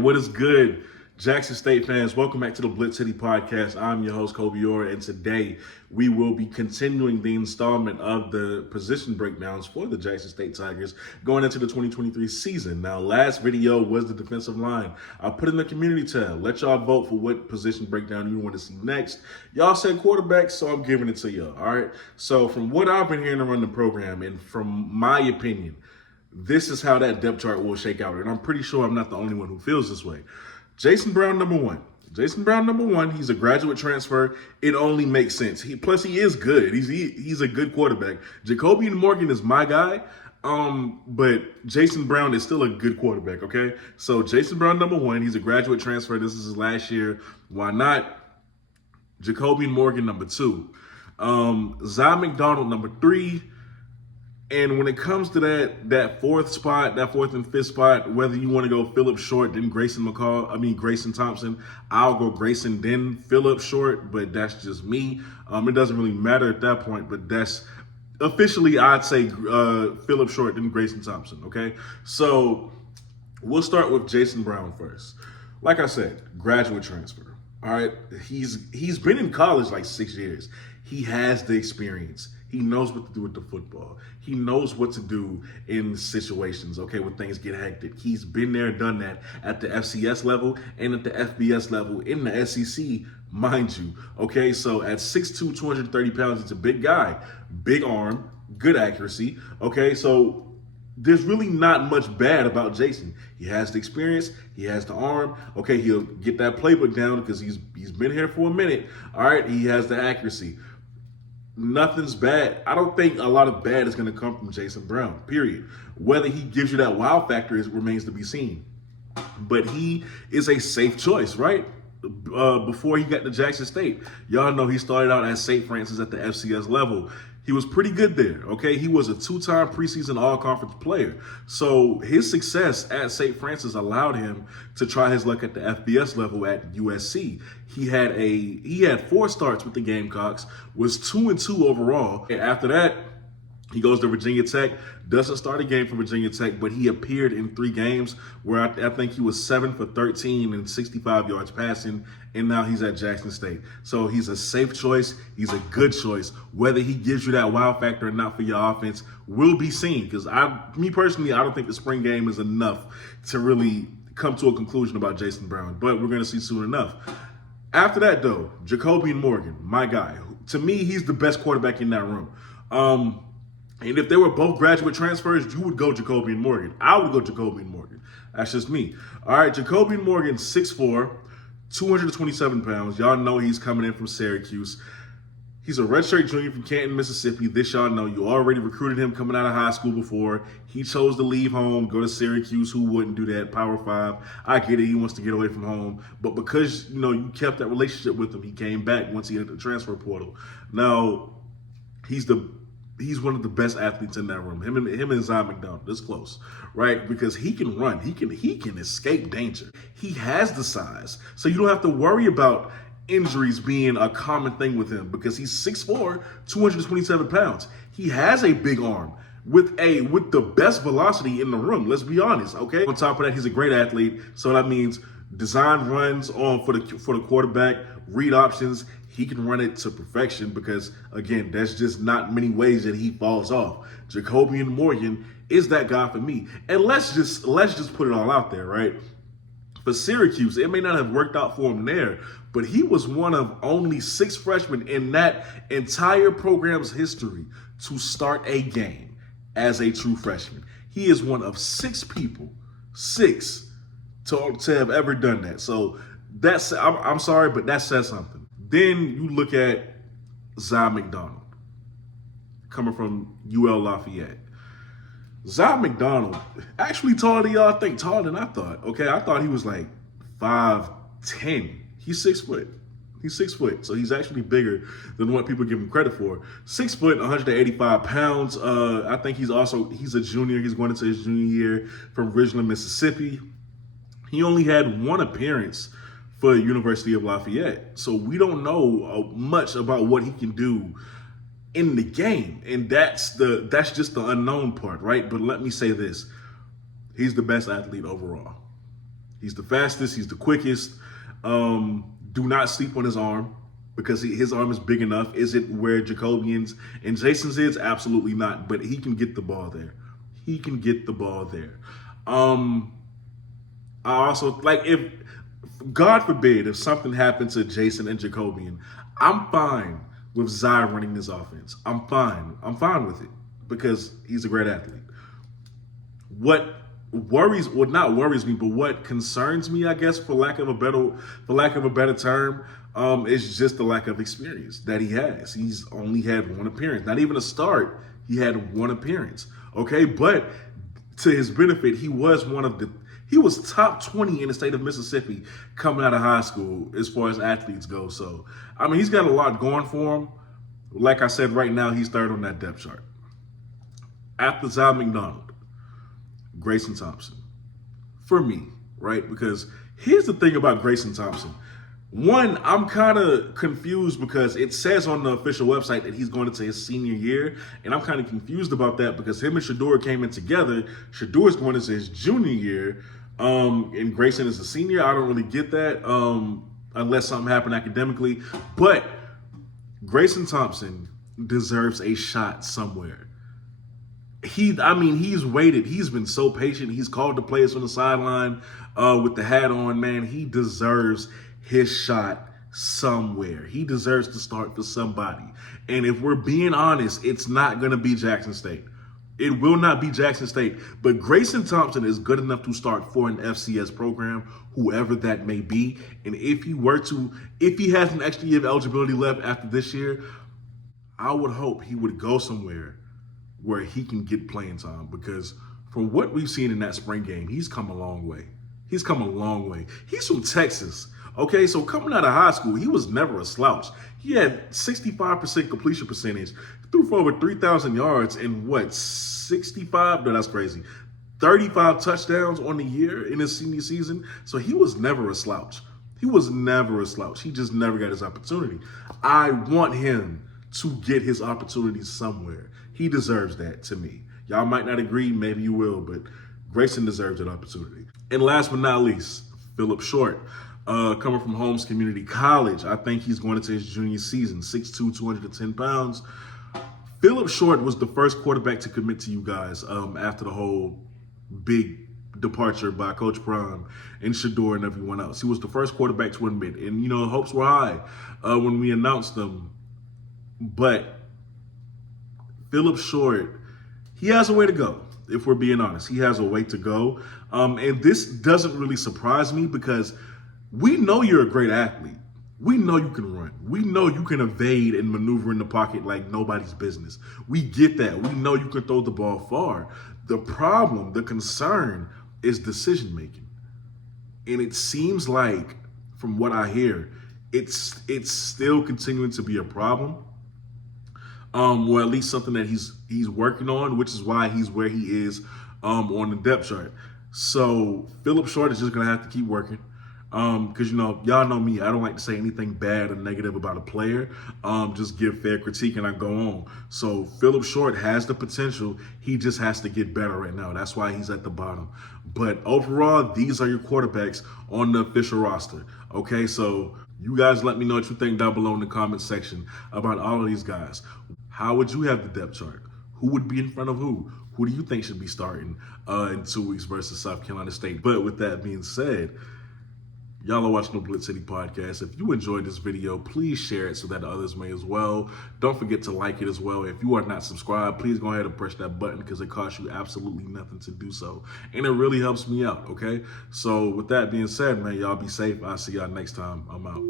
what is good, Jackson State fans? Welcome back to the BlitzCity Podcast. I'm your host, Kobe Orr, and today we will be continuing the installment of the position breakdowns for the Jackson State Tigers going into the 2023 season. Now, last video was the defensive line. I put in the community tab. Let y'all vote for what position breakdown you want to see next. Y'all said quarterback, so I'm giving it to y'all, all right? So from what I've been hearing to run the program, and from my opinion, this is how that depth chart will shake out. And I'm pretty sure I'm not the only one who feels this way. Jason Brown, number one. Jason Brown, number one. He's a graduate transfer. It only makes sense. Plus, he is good. He's a good quarterback. Jacoby Morgan is my guy, but Jason Brown is still a good quarterback, okay? So Jason Brown, number one. He's a graduate transfer. This is his last year. Why not? Jacoby Morgan, number two. Zai McDonald, number three. And when it comes to that fourth and fifth spot, whether you want to go Phillip Short, then Grayson Thompson, I'll go Grayson, then Phillip Short, but that's just me. It doesn't really matter at that point, but that's officially, I'd say Phillip Short, then Grayson Thompson, okay? So we'll start with Jason Brown first. Like I said, graduate transfer, all right? He's been in college like 6 years. He has the experience. He knows what to do with the football. He knows what to do in situations, okay, when things get hectic. He's been there, done that at the FCS level and at the FBS level in the SEC, mind you, okay? So at 6'2", 230 pounds, it's a big guy. Big arm, good accuracy, okay? So there's really not much bad about Jason. He has the experience. He has the arm. Okay, he'll get that playbook down because he's been here for a minute, all right? He has the accuracy. Nothing's bad. I don't think a lot of bad is going to come from Jason Brown, period. Whether he gives you that wow factor remains to be seen. But he is a safe choice, right? Before he got to Jackson State, y'all know he started out at St. Francis at the FCS level. He was pretty good there, okay? He was a two-time preseason all-conference player. So his success at St. Francis allowed him to try his luck at the FBS level at USC. He had 4 starts with the Gamecocks, was 2-2 overall. And after that, he goes to Virginia Tech, doesn't start a game for Virginia Tech, but he appeared in 3 games where I think he was 7 for 13 and 65 yards passing, and now he's at Jackson State. So he's a safe choice. He's a good choice. Whether he gives you that wow factor or not for your offense will be seen, because me personally, I don't think the spring game is enough to really come to a conclusion about Jason Brown, but we're going to see soon enough. After that, though, Jacoby Morgan, my guy. To me, he's the best quarterback in that room. And if they were both graduate transfers, you would go Jacoby Morgan. I would go Jacoby Morgan. That's just me. All right, Jacoby Morgan, 6'4", 227 pounds. Y'all know he's coming in from Syracuse. He's a redshirt junior from Canton, Mississippi. This y'all know. You already recruited him coming out of high school before. He chose to leave home, go to Syracuse. Who wouldn't do that? Power 5. I get it. He wants to get away from home. But because, you kept that relationship with him, he came back once he hit the transfer portal. Now, he's one of the best athletes in that room. Him and Zai McDonald, this close, right? Because he can run. He can escape danger. He has the size. So you don't have to worry about injuries being a common thing with him because he's 6'4", 227 pounds. He has a big arm with the best velocity in the room. Let's be honest, okay? On top of that, he's a great athlete. So that means design runs on for the quarterback, read options. He can run it to perfection because, again, there's just not many ways that he falls off. Jacoby Morgan is that guy for me. And let's just put it all out there, right? For Syracuse, it may not have worked out for him there, but he was one of only 6 freshmen in that entire program's history to start a game as a true freshman. He is one of 6 people, 6, to have ever done that. So I'm sorry, but that says something. Then you look at Zai McDonald, coming from UL Lafayette. Zai McDonald, actually taller than y'all think, taller than I thought. Okay, I thought he was like 5'10". He's 6 foot. He's 6 foot, so he's actually bigger than what people give him credit for. 6 foot, 185 pounds. I think he's a junior. He's going into his junior year from Ridgeland, Mississippi. He only had 1 appearance for University of Lafayette. So we don't know much about what he can do in the game. And that's just the unknown part, right? But let me say this. He's the best athlete overall. He's the fastest. He's the quickest. Do not sleep on his arm because his arm is big enough. Is it where Jacobian's and Jason's is? Absolutely not. But he can get the ball there. He can get the ball there. I also, like, if, God forbid, if something happened to Jason and Jacobian, I'm fine with Zai running this offense. I'm fine. I'm fine with it because he's a great athlete. What worries, well, not worries me, but what concerns me, I guess, for lack of a better term, is just the lack of experience that he has. He's only had one appearance, not even a start. He had one appearance. Okay, but to his benefit, he was top 20 in the state of Mississippi coming out of high school as far as athletes go. So, I mean, he's got a lot going for him. Like I said, right now, he's third on that depth chart. After Zai McDonald, Grayson Thompson. For me, right? Because here's the thing about Grayson Thompson. One, I'm kind of confused because it says on the official website that he's going into his senior year, and I'm kind of confused about that because him and Shador came in together. Shador's going into his junior year, and Grayson is a senior. I don't really get that unless something happened academically. But Grayson Thompson deserves a shot somewhere. He's waited. He's been so patient. He's called the players on the sideline with the hat on. Man, he deserves his shot somewhere. He deserves to start for somebody. And if we're being honest, it's not going to be Jackson State. It will not be Jackson State. But Grayson Thompson is good enough to start for an FCS program, whoever that may be. And if he has an extra year of eligibility left after this year, I would hope he would go somewhere where he can get playing time, because from what we've seen in that spring game, he's come a long way. He's come a long way. He's from Texas. Okay, so coming out of high school, he was never a slouch. He had 65% completion percentage, threw for over 3,000 yards and 65? No, that's crazy. 35 touchdowns on the year in his senior season. So he was never a slouch. He was never a slouch. He just never got his opportunity. I want him to get his opportunity somewhere. He deserves that to me. Y'all might not agree, maybe you will, but Grayson deserves that opportunity. And last but not least, Phillip Short. Coming from Holmes Community College, I think he's going into his junior season, 6'2", 210 pounds. Phillip Short was the first quarterback to commit to you guys after the whole big departure by Coach Prime and Shador and everyone else. He was the first quarterback to admit, and, hopes were high when we announced them. But Phillip Short, he has a way to go, if we're being honest. He has a way to go. And this doesn't really surprise me because we know you're a great athlete. We know you can run. We know you can evade and maneuver in the pocket like nobody's business. We get that. We know you can throw the ball far. The problem, the concern is decision making. And it seems like, from what I hear, it's still continuing to be a problem. Or at least something that he's working on, which is why he's where he is on the depth chart. So Phillip Short is just gonna have to keep working. Because y'all know me, I don't like to say anything bad or negative about a player. Just give fair critique and I go on. So Phillip Short has the potential. He just has to get better right now. That's why he's at the bottom. But overall, these are your quarterbacks on the official roster. Okay, so you guys let me know what you think down below in the comment section about all of these guys. How would you have the depth chart? Who would be in front of who? Who do you think should be starting in 2 weeks versus South Carolina State? But with that being said, y'all are watching the BlitzCity Podcast. If you enjoyed this video, please share it so that others may as well. Don't forget to like it as well. If you are not subscribed, please go ahead and press that button because it costs you absolutely nothing to do so. And it really helps me out, okay? So with that being said, man, y'all be safe. I'll see y'all next time. I'm out.